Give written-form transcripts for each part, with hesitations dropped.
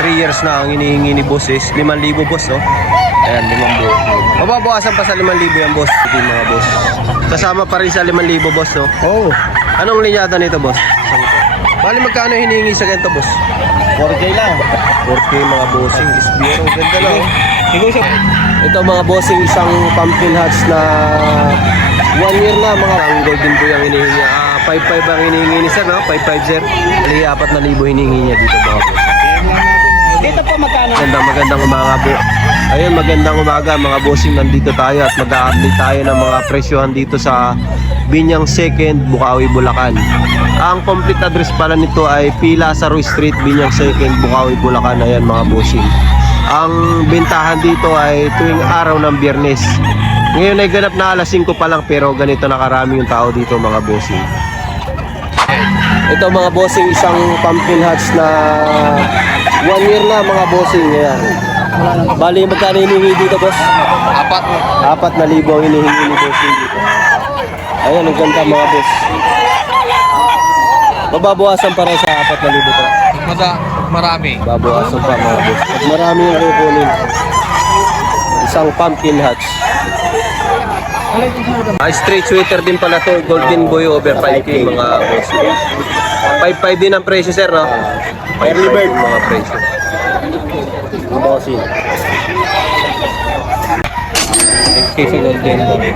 3 years na ang hinihingi ni boss is 5,000 boss, oh. Ayan, 5,000. Mababawasan pa sa 5,000 yan, boss. Ito yung mga boss. Kasama pa rin sa 5,000 boss, oh. Oo. Anong linyada nito, boss? Bali, magkano hinihingi sa ganito, boss? 4K lang. 4K mga bossing. Isbiro, ganda lang, oh. Negosyo. Ito mga bossing, isang pumpkin hatch na 1 year na mga ang golden boy ang hinihingi. 5,500 ang hinihingi ni sir, no? 5,500 sir. Bali, 4,000 hinihingi niya dito mga boss. Dito po magkano? Magandang umaga po. Ayun, magandang umaga mga bossing. Nandito tayo at mag-a-update tayo ng mga presyohan dito sa Binyang 2nd, Bukawi, Bulacan. Ang complete address pala nito ay P. Lazaro Street, Binyang 2nd, Bukawi, Bulacan. Ayan mga bossing. Ang bentahan dito ay tuwing araw ng Biyernes. Ngayon ay ganap na alas 5 pa lang pero ganito na karami yung tao dito mga bossing. Ito mga bossing, isang pumpkin hatch na 1 year na mga bossing. Ayan. Bali, magkano hinihingi dito, boss? 4,000 ang hinihingi ni bossing dito. Ayan, ang ganda mga boss. Mababawasan pa rin sa 4,000 to. Marami. Babawasan pa mga boss. At marami yung kukunin. Isang pumpkin hatch. Straight sweater din pala to. Golden boy over 5K mga boss. 5,500 din ang presyo, sir, no? Early bird mga presyo. Bossing. Kasi golden boy.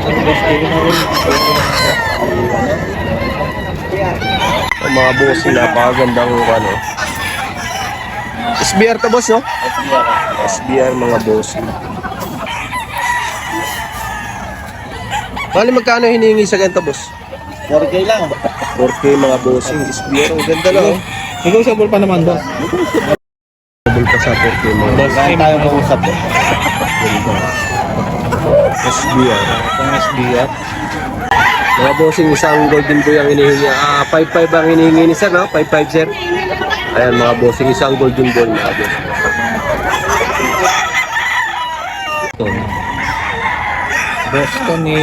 Mga bossing, napakagandang ano. SBR to, boss, no? SBR mga bossing. Bali, magkano hinihingi sa ganito, boss? 4K lang. 4K mga bossing. SBR, ang ganda lang, oh. Negosyable pa naman, boss. Double pa sa 4K mga Boss, kaya tayo mag-usap po. SBR. Itong SBR. Mga bossing, isang golden boy ang hinihingi. 5,500 ang hinihingi ni sir, no? 5,500 sir. Ayan mga bossing, isang golden boy mga boss. Ito. Boston ni...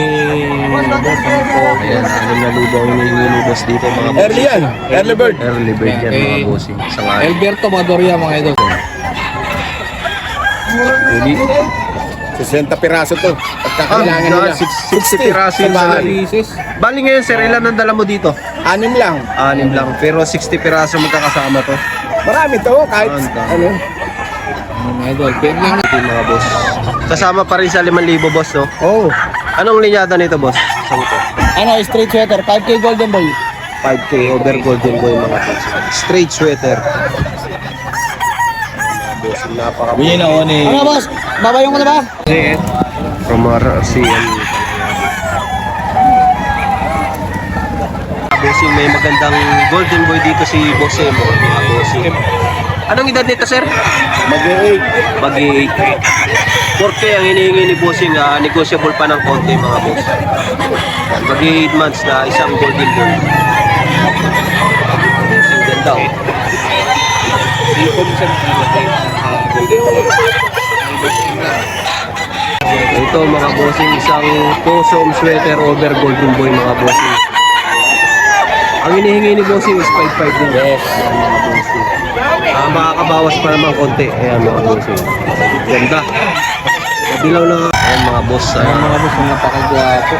Boston po. Ayan, 6,000 ang hinihingi ni boss dito mga bossing. Early yan. Early bird. Early bird yan mga bossing. Isang araw. Alberto Madoria mga idol. Uli. 60 piraso to. Pagkakailangan nila. 60 piraso yung salary. Bali ngayon sir, ilan ang dala mo dito? 6 lang. 6 lang, pero 60 piraso magkakasama to. Marami to. Kahit ano. Mga idol. Pwede lang. Ito yung mga boss. Kasama pa rin sa 5,000 boss, no? Oh. Anong linyada nito, boss? Saan ito? Ano, straight sweater. 5K golden boy. 5K over golden boy mga boss. Straight sweater. Boss, napaka Bigyan na ako ni... Ano boss? Babayong ko na ba? from RCM. Bossing, may magandang golden boy dito si Boss Emo. Mga bossing. Anong edad nito, sir? Mag-8. Mag-8. 4K ang hinihingi ni Bossing. Negotiable pa ng konti mga boss. Mag-8 months na isang golden boy. Bossing, ganda, oh. Ito mga bossing, isang posom sweater over golden boy mga bossing. Ang hinihingi ni bossing is 5,500 din. Yes. Mga bossing. Makakabawas pa naman konti. Ayan mga bossing. Ganda. Dilaw na. Ayan mga boss. Mga boss, napakagwapo.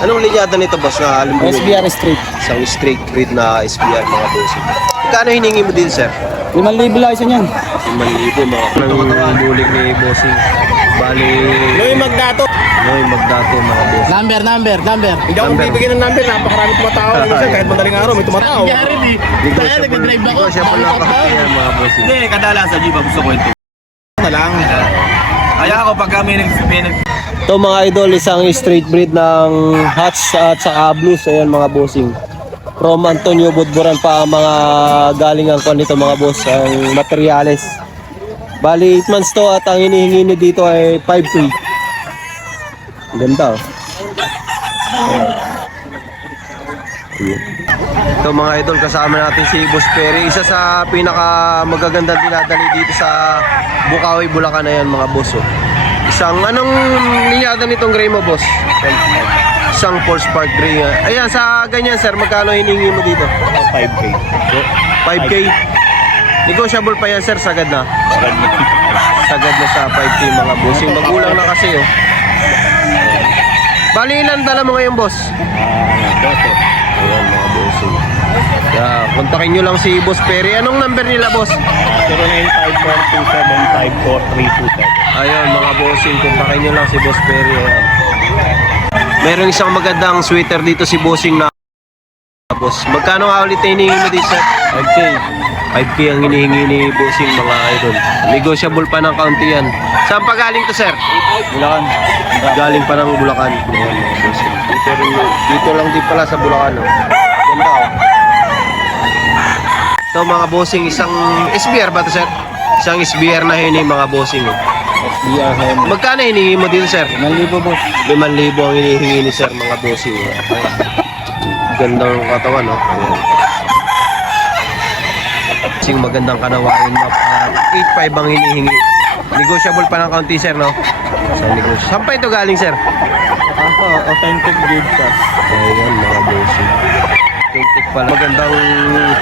Anong linyada nito, boss? Na alam mo yun? SBR straight. Isang straight breed na SBR mga bossing. Kano hiningi mo din, sir? 5,000 lang isa niyan. 5,000 mga nang muling ni bossing. Bali... Loy Magdato. Noy Magdato mga boss. Number. Hindi ako bibigyan ng number. Napakarami tumatao. Kahit madaling araw, may tumatao. Kaya nag-drive ako. Siya pala kakatiyan mga bossing. Hindi, kadalasan di ba gusto ko ito. Na lang. Kaya ako pag kami nag... Ito mga idol, isang straight breed ng Hats at saka Blues. Ayan mga bossing. From Antonio Budburan pa ang mga galingan ko nito mga boss. Ang materyales. Bali 8 months to at ang hinihingi ni dito ay 5K. Ganda, oh. Ito mga idol, kasama natin si Boss Perry. Isa sa pinaka magagandang dinadali dito sa Bukawi, Bulacan na yan mga boss, oh. Isang anong linyada nitong gray mo, boss? Isang Force Park Gray. Ayan, sa ganyan sir, magkano hiningi mo dito? 5K. 5K. Negotiable pa yan sir, sagad na. Sagad na sa 5K mga bossing. Magulang na kasi oh. Bali ilan dala mo ngayon boss? Ayan mga bossing. Yeah, kontakin nyo lang si Boss Perry. Anong number nila boss? 0954275432. Ayun mga bossing, kontakin nyo lang si Boss Perry. Ayan. Merong isang magandang sweater dito si bossing na boss. Magkano nga ulit na hinihingi mo dito sir? 5K. 5K ang hinihingi ni bossing mga idol. Negotiable pa ng kaunti yan. Saan pa galing to sir? Bulacan. Galing pa ng Bulacan. Ayan mga bossing. Dito lang din pala sa Bulacan. Oh. Ganda oh. Ito mga bossing, isang SBR ba to sir? Isang SBR na hini mga bossing. Oh. SBR Hen. Magkano hinihingi mo dito sir? 5,000 boss. 5,000 ang hinihingi ni sir mga bossing. Oh. Gandang katawan no? Ayan. Bossing magandang kanawain map. 8,500 ang hinihingi. Negotiable pa ng kaunti sir no? Sa negosyo. Saan pa ito galing sir? Ako, authentic good ka. Ayan mga bossing. Authentic pala. Magandang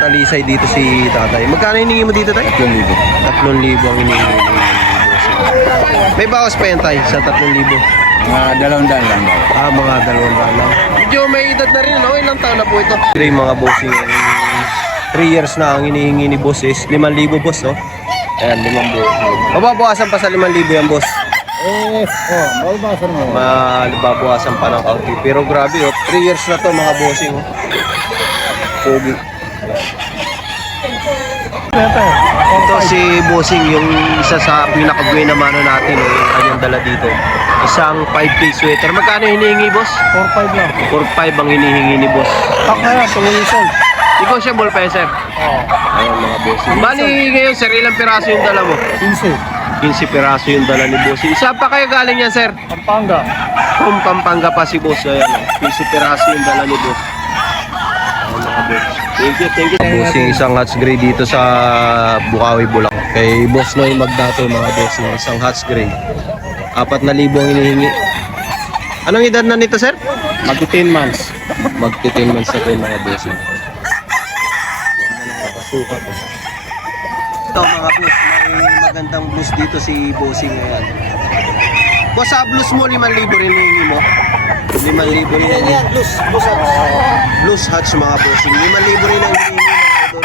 talisay dito si tatay. Magkano hinihingi mo dito tayo? 3,000. 3,000 ang hinihingi ni bossing. May bawas pa yan tayo sa 3,000. Mga 200 lang daw. Mga 200 lang. Medyo may edad na rin, no? Ilang taon na po ito? Mga bossing, 3 years na ang hinihingi ni boss is 5,000 boss, no? Ayan, 5,000. Mababawasan pa sa 5,000 yan, boss. Bawasan mo. Mababawasan pa ng kaunti. Pero grabe, 3 years na to mga bossing. Pogi. Ito si bossing, yung isa sa pinakagway na mano natin, yung kanyang dala dito. Isang 5K sweater. Magkano hinihingi, boss? 4,500 lang. 4,500 ang hinihingi ni boss. Pak na yan, tuloy-isol. Negotiable pa yan, sir. Ayun mga bossing. Bali ngayon, sir, ilang piraso yung dala mo? 15. 15 piraso yung dala ni bossing. Saan pa kayo galing yan, sir? Pampanga. From Pampanga pa si boss. Ayan, 15 piraso yung dala ni boss. Ayun mga boss. Thank you. Bossing, isang Hats Gray dito sa Bukawi, Bulacan. Kay Boss Noy Magdato, mga bossing. Isang Hats Gray. 4,000 ang hinihingi. Anong edad na nito, sir? Mag-10 months. Magti-10 months na kayo, mga bossing. Ito mga boss, may magandang blues dito si bossing ngayon. Boss, sa blues mo 5,000 rin hinihingi mo? 5,000 rin hinihingi. Blues hats mga bossing. 5,000 rin ang hinihingi mga idol.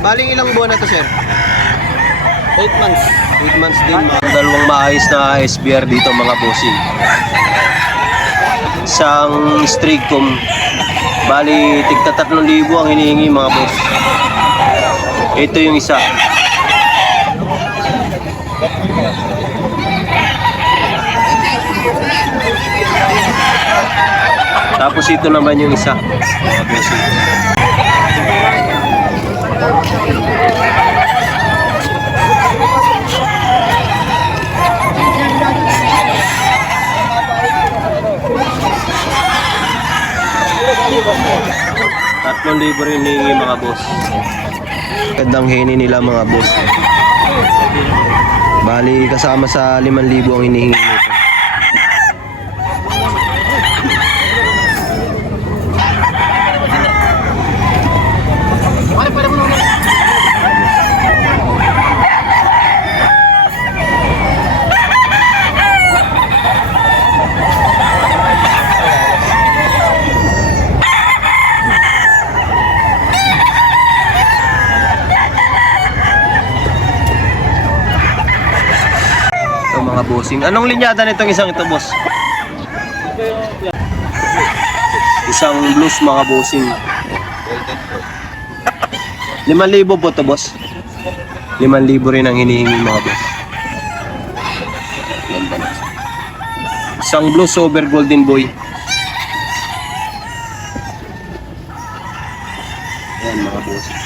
Baling ilang buwan na to sir? 8 months. 8 months din. Dalawang maayos na SBR dito mga bossing. Isang Stricom. Bali, tigta 3,000 ang hinihingi mga boss. Ito yung isa. Tapos ito naman yung isa. Mga bossing. Tatlong libo rin hinihingi mga boss. Gandang hini nila mga boss. Bali kasama sa 5,000 ang hinihingi nito. Mga bossing. Anong linyada nitong isang ito, boss? Isang blues mga bossing. 5,000 po to, boss. 5,000 rin ang hinihingi mga boss. Isang blues over golden boy. Yan mga bossing.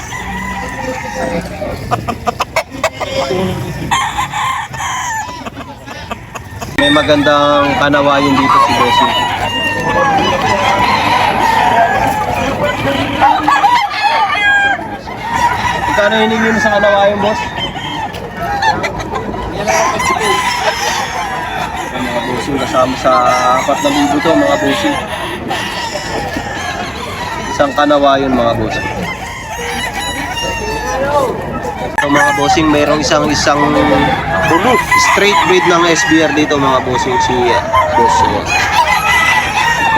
May magandang kanawayan dito si bossing. Magkano hiningi mo sa kanawayan, boss? Mga bossing, kasama sa 4,000 to mga bossing. Isang kanawayan mga bossing. So mga bossing, mayroong isang straight breed ng SBR dito mga bossing, si boss.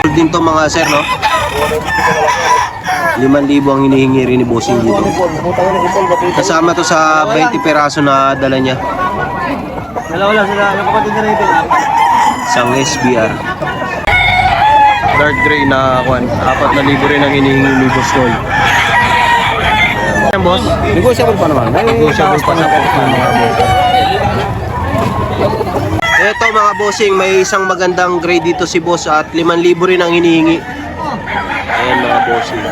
Gold din to mga sir, no? 5,000 ang hinihingi rin ni bossing dito. Kasama to sa 20 peraso na dala niya. Wala sila. Yung kapatid na rin, Isang SBR. Dark gray na 4,000 rin ang hinihingi ni Boss Roy. Ayan boss, negotiable pa naman. negotiable pa sa mga boss. Ito mga bossing, may isang magandang grade dito si boss at 5,000 rin ang hinihingi. Ayan mga bossing.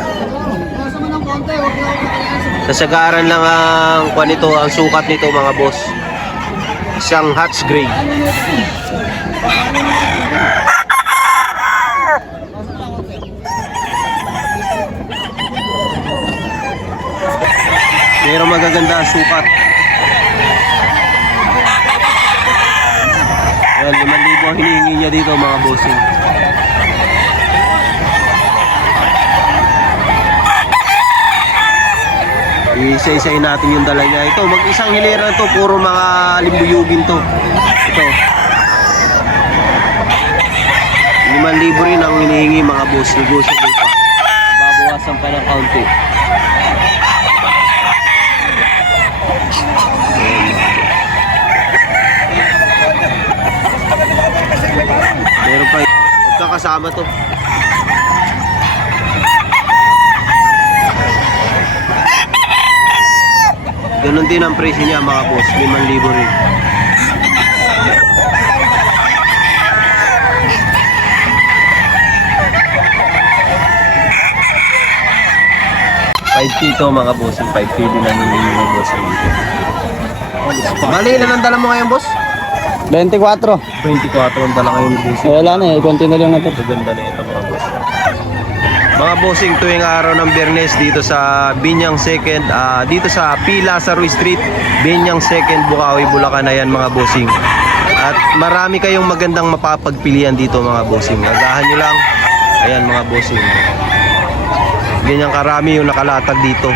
Kasagaran lang ang ang sukat nito mga boss. Isang Hatch grade. Pero magaganda ang sukat. Ayan, 5,000 ang hinihingi niya dito mga bossing. Isa-isayin natin yung dala niya. Ito, mag-isang hilera to, puro mga limbuyugin to. Ito. 5,000 rin ang hinihingi mga boss. Negotiable pa. Babawasan pa ng kaunti. Meron pa magkakasama to. Ganun din ang presyo niya mga boss, 5,000 rin. $5,000 mga boss, 5,000 na hinihingi ni boss dito. Bali, ilan ang dala mo ngayon boss? 24. 24 ang dala ngayon ni boss. Wala na eh, konti na lang na to. Maganda na ito mga boss. Mga bossing, tuwing araw ng Biyernes dito sa Binyang 2nd, dito sa P. Lazaro Street, Binyang 2nd, Bukawi, Bulacan. Ayan mga bossing. At marami kayong magandang mapapagpilian dito mga bossing. Agahan nyo lang. Ayan mga bossing. Ganyan karami yung nakalatag dito.